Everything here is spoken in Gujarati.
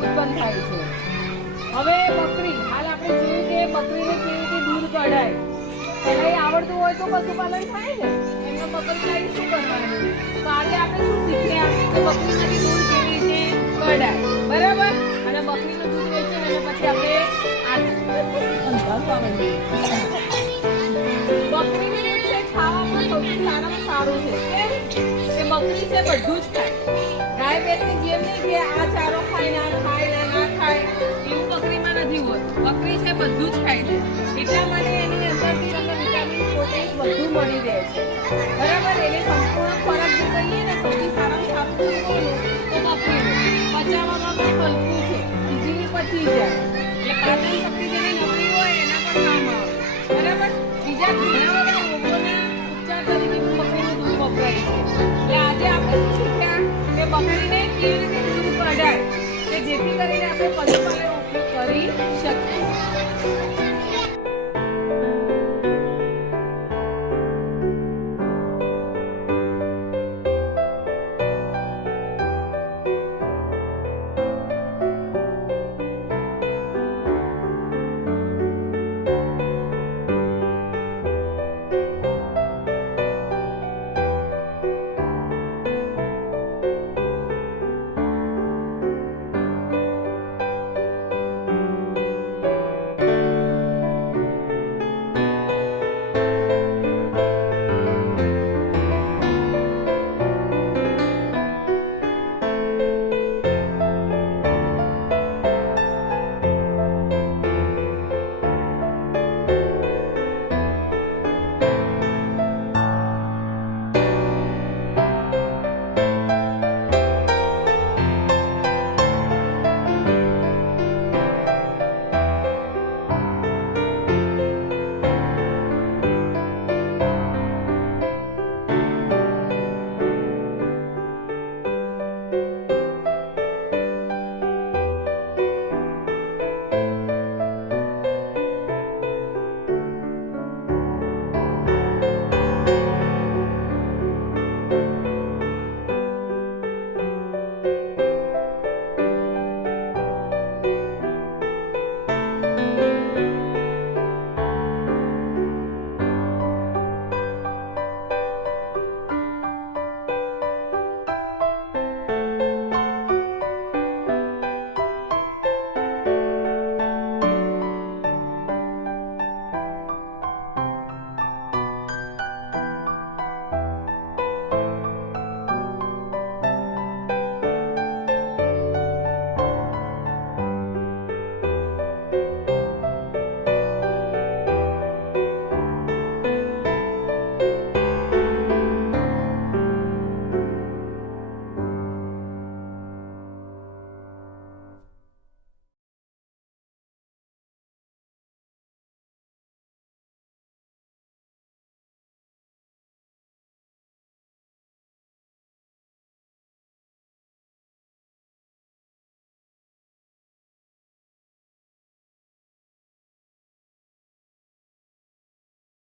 ઉત્પન્ન થાય છે। હવે બકરી હાલ આપણે જોયું કે બકરીને કેવી રીતે દૂધ કઢાય, પહેલા આવડતું હોય તો પશુપાલન થાય ને, એમને બકરી લાવી શું કરવાનું। તો આજે આપણે શું શીખ્યા કે બકરીમાંથી દૂધ કેવી રીતે કઢાય, બરાબર। અને બકરીનું દૂધ વેચીને અને પછી આપણે બકરીનું દૂધ છે ખાવામાં સૌથી સારામાં સારું છે, કેમ કે બકરી છે બધું જ ખાય। ગાય ભેંસની જેમ નહીં કે આ ચારો ખાય ના ખાય એવું બકરીમાં નથી હોતું। બકરી છે બધું જ ખાય છે, એટલા માટે એની અંદરથી તમને વિટામિન પ્રોટીન બધું મળી રહે છે, બરાબર। એને સંપૂર્ણ ખોરાક જે કહીએ ને સૌથી સારામાં સારું તો બકરીનું પચાવવામાં પણ હલકું છે, ઇઝીલી પચી જાય, એટલે પાચન શક્તિ જેની નબળી હોય એના પણ કામ આવે, બરાબર। બીજા ઘણા બધા રોગોના ઉપચાર તરીકે પણ બકરીનું દૂધ વપરાય છે। એટલે આજે આપણે શું શીખ્યા કે બકરીને કેવી રીતે દૂધ કઢાય કે જેથી કરીને આપણે પશુપાલન ઉપયોગ કરી શકીએ।